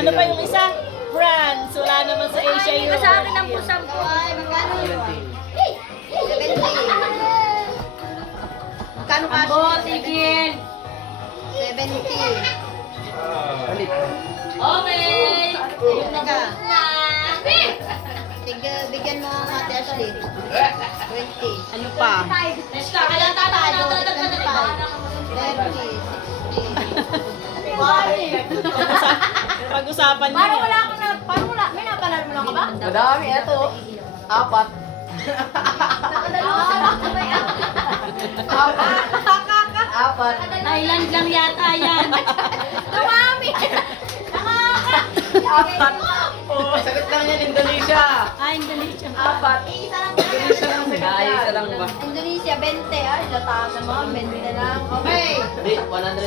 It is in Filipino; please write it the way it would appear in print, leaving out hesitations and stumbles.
Ano pa yung isa? France. Wala naman sa Asia yun. Sa akin ang pusampo. Magkano ka? Ambo, tigil. 70. Okay. Teka. Bigyan mo ang Ate Ashley. 20. Ano pa? Neska, kaya tayo. 30. Pag-usapan niyo. Parang wala ka na, may napalaro mo lang ka ba? Madami, ito. 4. Apat. Thailand lang yata yan. Dumami. Apat. Sagot lang yan, Indonesia. Indonesia. 4. Indonesia lang sa isa lang ba? Indonesia, 20. Ay, lata naman. 20 na lang. Okay. Hindi, 100.